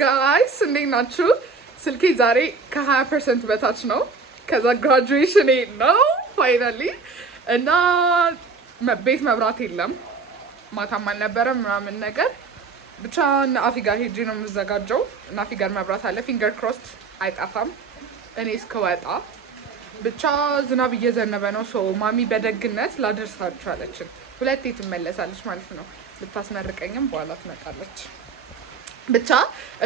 ጋይስ እንዴት ናችሁ? ስልኬ ዛሬ ከ20% በታች ነው። ከዛ ግራጁዌሽን ነው ፋይናሊ እና ቤት መብራት የለም ማታም አልነበረም ምናምን ነገር ብቻ አፊ ጋር ሄጄ ነው የምዘጋጀው እና አፊ ጋር መብራት አለ ፊንገር ክሮስድ አይጣፋም እኔ እስከወጣ ብቻ ዝናብ እየዘነበ ነው ሶ ማሚ በደግነት ላደርሳችሁ አለችን ሁለቴ ትመለሳለች ማለት ነው ልታስመርቀኝም በኋላ ትመጣለች ብቻ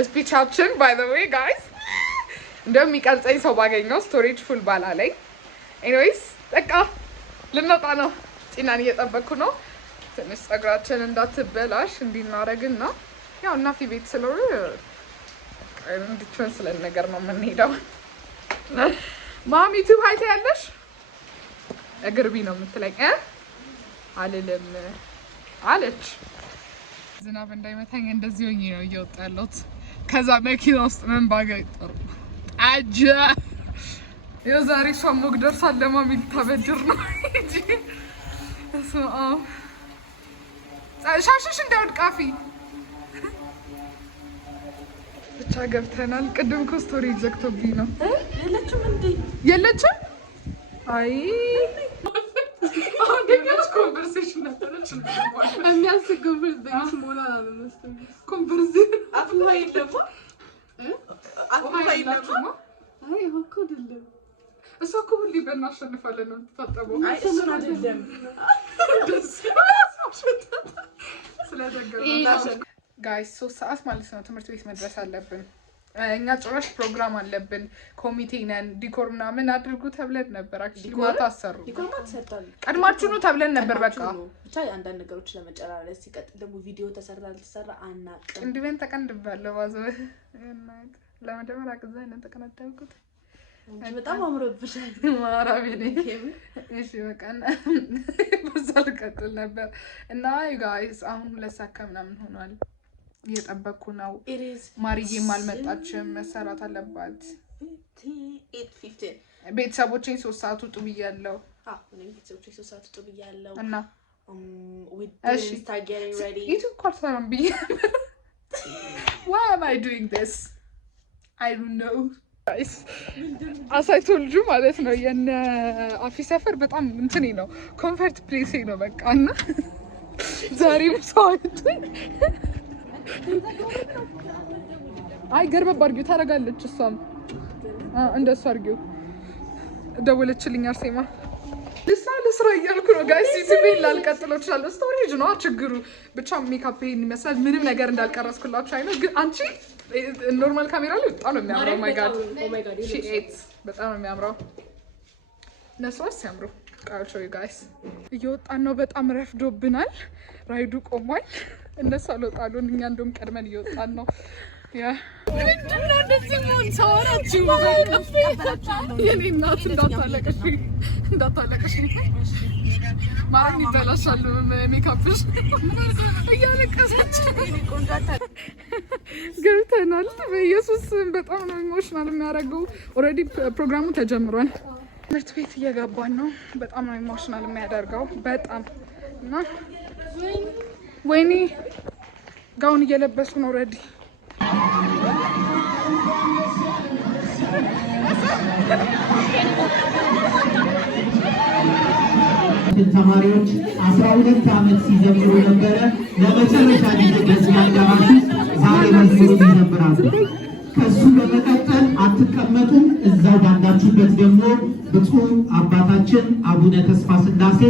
ስፒቻችን ባይ ዘ ዌይ ጋይስ እንደሚቀርጸኝ ሰው ባገኘው ስቶሬጅ ፉል ባላለኝ ኤኒዌይስ በቃ ልንወጣ ነው ጤናን እየጠበቅኩ ነው ትንሽ ጸጉራችን እንዳትበላሽ እንዲናረግና ያው እናፊ ቤት ስለሆነ እንድትሆን ስለ ነገር ነው የምንሄደው ማሚ ቱ ሃይታ ያለሽ እግርቢ ነው የምትለኝ አልልም አለች ዝናብ እንዳይመታኝ እንደዚህ ሆኜ ነው እየወጣ ያለሁት ከዛ መኪና ውስጥ ምን ባገኝጠሩ አጀ ያው ዛሬ ሷም ወግ ደርሳለ ማሚ ልታበድር ነው እንጂ ሻሽሽ እንዳይወድቃፊ ብቻ ገብተናል ቅድም እኮ ስቶሬጅ ዘግቶብኝ ነው የለችም እንዴ የለችም አይ ደጋስ ኮንቨርሴሽን ነበረች የሚያስገው በዚህ ሞላ ነው ኮንቨርሴሽን አፍላይ ደግሞ አፍላይ ደግሞ አይ እኮ አይደለም እሱ እኮ ሁሌ በእናሸንፋለን ነው ተጣጣበው አይ እሱ አይደለም ስለደገረናሽ ጋይስ 3 ሰዓት ማለት ነው ትምህርት ቤት መድረስ አለብን እኛ ጭራሽ ፕሮግራም አለብን ኮሚቴ ነን ዲኮር ምናምን አድርጉ ተብለን ነበር አክቹሊ ማታ አሰሩ ዲኮር ማታ ሰጣል ቀድማችሁ ነው ተብለን ነበር በቃ ብቻ አንዳንድ ነገሮች ለመጨራረስ ሲቀጥል ደግሞ ቪዲዮ ተሰራ አናቅም እንዲበን ተቀንድባለሁ ባዘው ለመደመራ ከዛ ነው ተቀናጣውኩት በጣም አምሮብሻል ማራቢ ነኝ እሺ በቃ በዛል ቀጥል ነበር እና ዩ ጋይስ አሁን 2 ሰዓት ምናምን ሆኗል እየጠበቅኩ ነው ማሪዬም አልመጣችም መሰራት አለባት 8:15 ቤተሰቦቼን 3 ሰዓት ውጡ ብያለሁ እኔም ቤተሰቦቼን 3 ሰዓት ውጡ ብያለሁ እና we start getting ready you quarter be why am I doing this I don't know guys as I told you ማለት ነው የነ አፊ ሰፈር በጣም እንትኔ ነው ኮምፎርት ፕሌስ ነው በቃና ዛሬም ሳይት አይ ገርበብ አድርጊው ታረጋለች እሷም እንደሱ አድርጊው ደወለችልኝ አርሴማ ልስራ እያልኩ ነው ጋይስ ሲቪል ላልቀጥለው ይችላል ስቶሬጅ ነው ችግሩ ብቻ ሜካፕ ይመስላል ምንም ነገር እንዳልቀረስኩላችሁ አይነው ግን አንቺ ኖርማል ካሜራ ላይ በጣም ነው የሚያምረው ማይ ጋድ ሺ ኤትስ በጣም ነው የሚያምረው ነሷስ ያምሩ ቃልቾ ዩ ጋይስ እየወጣን ነው በጣም ረፍዶብናል ራይዱ ቆሟል እነሱ አልወጣሉን እኛ እንደውም ቀድመን እየወጣን ነው ያ ምንድነው እንደዚህ ሞን ሳወራችሁ የኔ እናት እንዳታለቅሽ ማን ይበላሻል ሜካፕሽ እያለቀሰች ገብተናል በኢየሱስ በጣም ነው ኢሞሽናል የሚያደርገው ኦልሬዲ ፕሮግራሙ ተጀምሯል ትምህርት ቤት እየገባን ነው በጣም ነው ኢሞሽናል የሚያደርገው በጣም እና ወይኔ ጋውን እየለበሱ ነው ኦልሬዲ ተማሪዎች 12 ዓመት ሲዘምሩ ነበረ ለመጨረሻ ጊዜ በዚህ አዳራሽ ዛሬ መዝሙሩን ይዘምራሉ ከሱ በመቀጠል አትቀመጡም እዛው ባንዳችሁበት ደግሞ ብፁዕ አባታችን አቡነ ተስፋ ስላሴ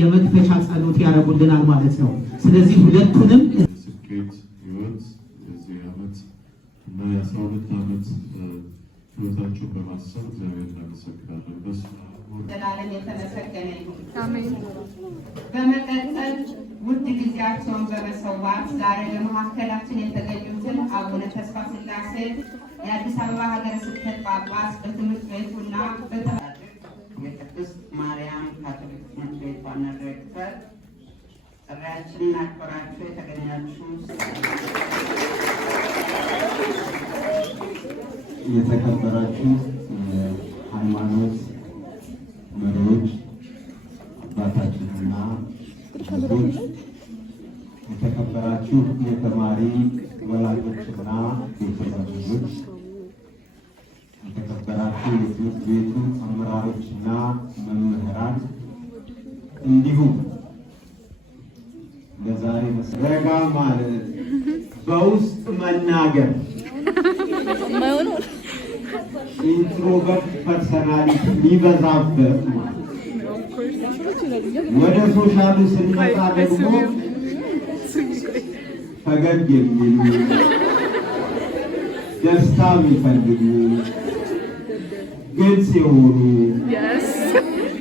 የመክፈቻ ጸሎት ያደርጉልናል ማለት ነው ስለዚህ ሁለቱንም ስኬት ህይወት የዚህ ዓመት እና የ12 ዓመት ህይወታችሁን በማሰብ እግዚአብሔር እናመሰግናለን ዘላለም የተመሰገነ ይሁን አሜን በመቀጠል ውድ ጊዜያቸውን በመሰዋት ዛሬ በመካከላችን የተገኙትን አቡነ ተስፋ ስላሴ የአዲስ አበባ ሀገረ ስብከት ጳጳስ በትምህርት ቤቱና የቅድስት ማርያም ካቶሊክ ትምህርት ቤት ዋና ዲሬክተር ጥሪያችንን አክብራችሁ የተገኛችሁ የተከበራችሁ ሃይማኖት መሪዎች አባታችንና ልጆች የተከበራችሁ የተማሪ ወላጆችና ቤተሰቦች የትምህርት ቤቱ አመራሮችና መምህራን እንዲሁም ለዛሬ ረጋ ማለት በውስጥ መናገር ኢንትሮቨርት ፐርሰናሊቲ የሚበዛበት ወደ ሶሻሉ ስንመጣ ደግሞ ፈገግ የሚሉ ደስታ የሚፈልጉ ግልጽ የሆኑ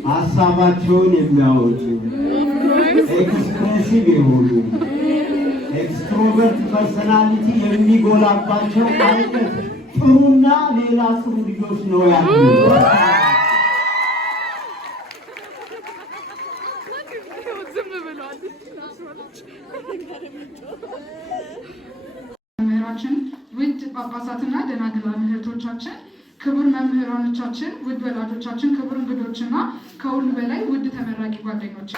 ሀሳባቸውን የሚያወጡ ኤክስፕሬሲቭ የሆኑ ኤክስትሮቨርት ፐርሰናሊቲ የሚጎላባቸው አይነት ጥሩና ሌላ ጥሩ ልጆች ነው ያሉት። መምህራችን፣ ውድ ጳጳሳትና ደናግላን እህቶቻችን፣ ክቡር መምህራኖቻችን፣ ውድ ወላጆቻችን፣ ክቡር እንግዶችና ከሁሉ በላይ ውድ ተመራቂ ጓደኞች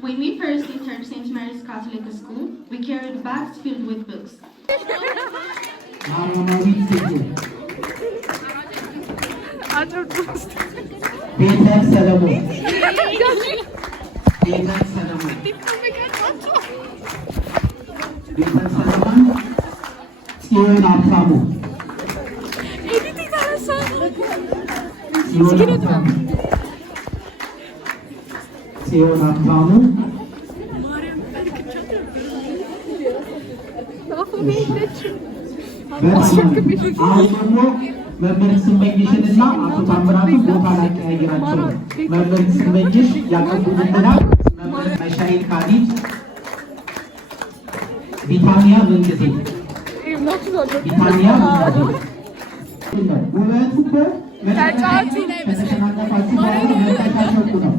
When we first entered St. Mary's Catholic School, we carried bags filled with books. Peter Salomon. ጽዮን ሀብታሙ ጽዮን ሀብታሙ አሁን ደግሞ መምህር ስመኝሽንና አቶ ታምራቱ ቦታ ላቀያየራቸው ነው። መምህር ስመኝሽ ያቀርቡልናል። መምህር መሻይል ካሊድ፣ ቢታንያ ምንጊዜ ቢታንያ ውበቱ ከተሸናነፋችሁ መታሻሸቁ ነው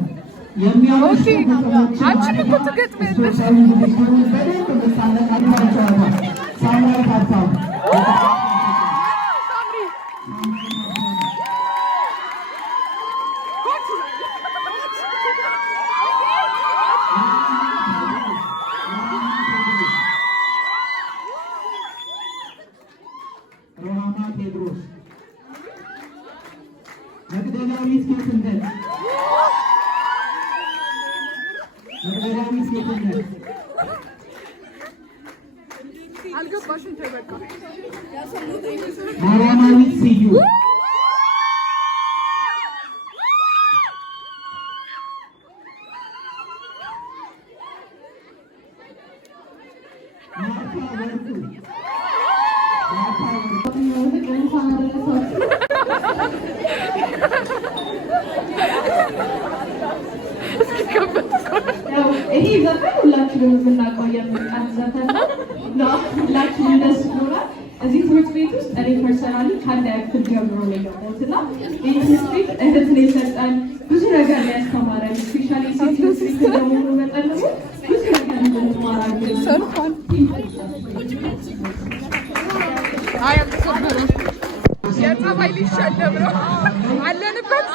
የሚያወጡ ሳምራዊት ሀብታሙ ሮሃማ ቴድሮስ፣ መግደላዊት ጌትነት፣ መግደላዊት ጌትነት አልገባሽም ተበቃ ማርያማዊት ስዩም ይሄ ዘፈን ሁላችንም የምናውቀው የምንቃት ዘፈን ነው። ሁላችንም ደስ ብሎናል። እዚህ ትምህርት ቤት ውስጥ እኔ ፐርሰናሊ ከአንደኛ ክፍል ጀምሮ ነው የገባሁት እና ይህ ትምህርት ቤት እህት ነው የሰጠን፣ ብዙ ነገር ነው ያስተማረን። ስፔሻሊ ሴት ትምህርት ቤት እንደመሆኑ መጠን ደግሞ ብዙ ነገር እንድንማራለን። የጸባይ ሊሸለም ነው አለንበት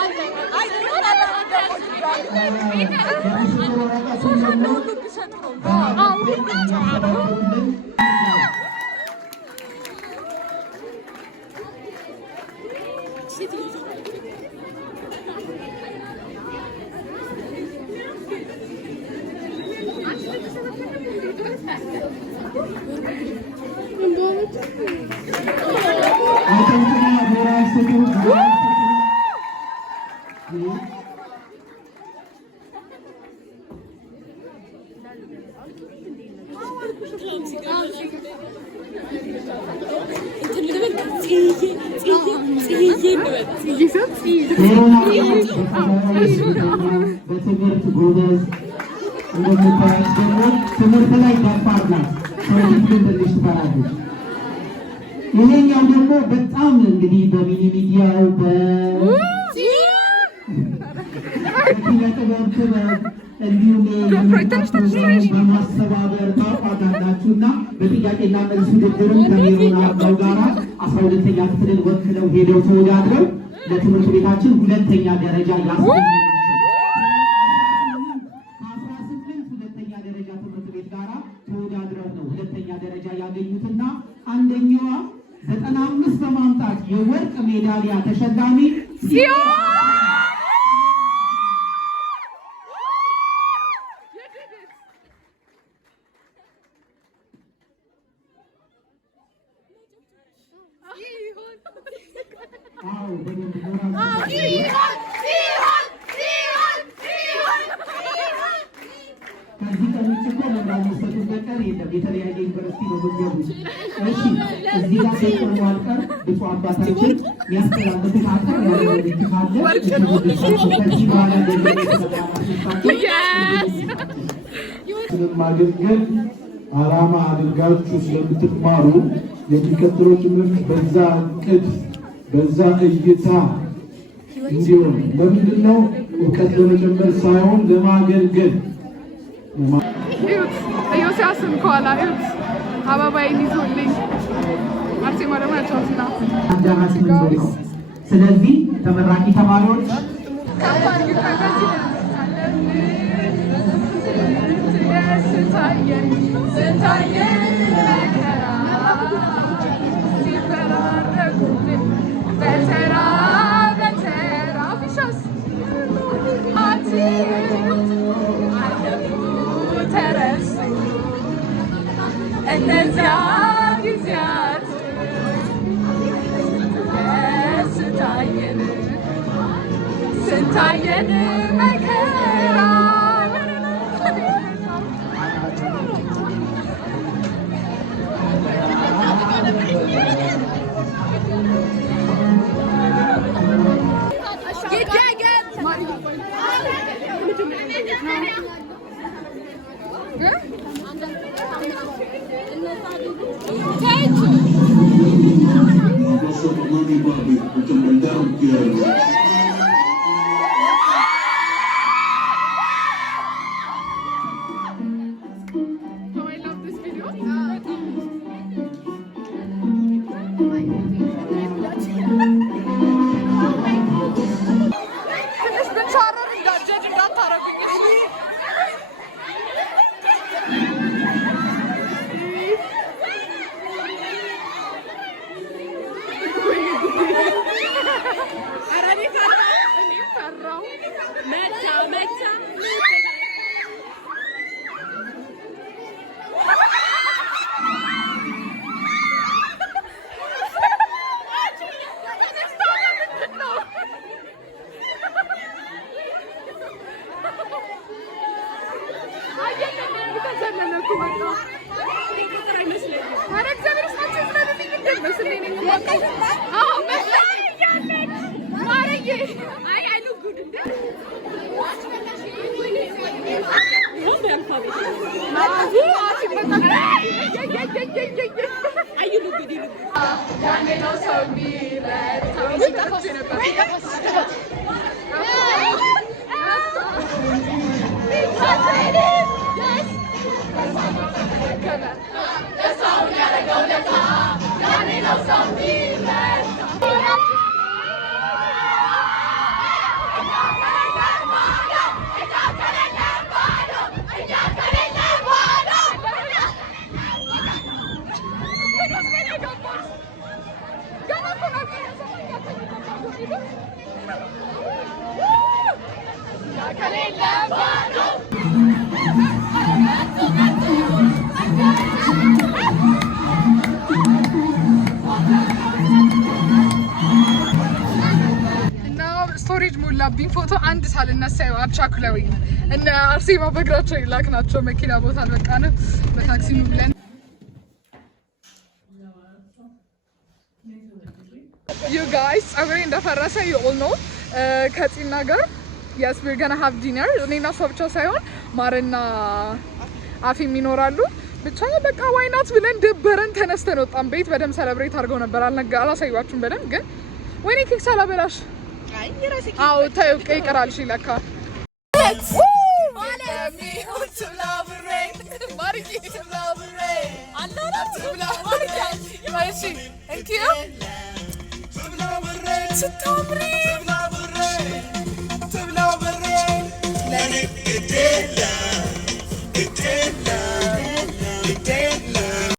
በትምህርት ጎበዝ እንደምታያች ደግሞ ትምህርት ላይ ደፋር ናት። ሰውፊት ግን ትንሽ ትፈራለች። ይሄኛው ደግሞ በጣም እንግዲህ በሚኒ ሚዲያው በኪነ ጥበብ ክበብ እንዲሁም በማስተባበር ታውቃላችሁ እና በጥያቄና መልስ ውድድርም ከሜሮን አባው ጋራ 12ኛ ክፍልን ወክለው ሄደው ተወዳድረው ለትምህርት ቤታችን ሁለተኛ ደረጃ ያስገኙ ናቸው። 18 ሁለተኛ ደረጃ ትምህርት ቤት ጋራ ተወዳድረው ነው ሁለተኛ ደረጃ ያገኙትና አንደኛዋ 95 በማምጣት የወርቅ ሜዳሊያ ተሸላሚ ከዚህ ቀኖች እኮ ለማንሰቱ በቀር የለም። የተለያየ ዩኒቨርሲቲ ነው የምትገቡት። እሺ እዚህ ጋር ደግሞ አልቀር ብፁዕ አባታችን የሚያስተላልፉት አጠር ያለ መልዕክት ካለ ከዚህ በኋላ ማገልገል ዓላማ አድርጋችሁ ስለምትማሩ የሚቀጥለው ትምህርት በዛ እቅድ በዛ እይታ እንዲሆን ለምንድን ነው እውቀት ለመጨመር ሳይሆን ለማገልገል ኢዮስያስን ከኋላ እዩት፣ አበባዬን ይዞልኝ አርሴማ ደግሞ ያጫውትና ነው። ስለዚህ ተመራቂ ተማሪዎች እነዚያ ጊዜያት ስንታየን መከራ ስቶሬጅ ሞላብኝ ፎቶ አንድ ሳልነሳ አቻኩለው እና አርሴማ በእግራቸው ይላክ ናቸው። መኪና ቦታ አልበቃንም በታክሲ ነው ብለን you guys ፀጉሬ እንደፈረሰ you all know ከፂና ጋር yes we're gonna have dinner እኔና እሷ ብቻ ሳይሆን ማርና አፊም ይኖራሉ። ብቻ በቃ why not ብለን ደበረን ተነስተን ወጣን። ቤት በደም ሰለብሬት አድርገው ነበር አላሳይዋችሁም በደም ግን ወይኔ ኬክ ሳላበላሽ አዎ ታዩ ይቀራል እሺ ለካ ስታምሪ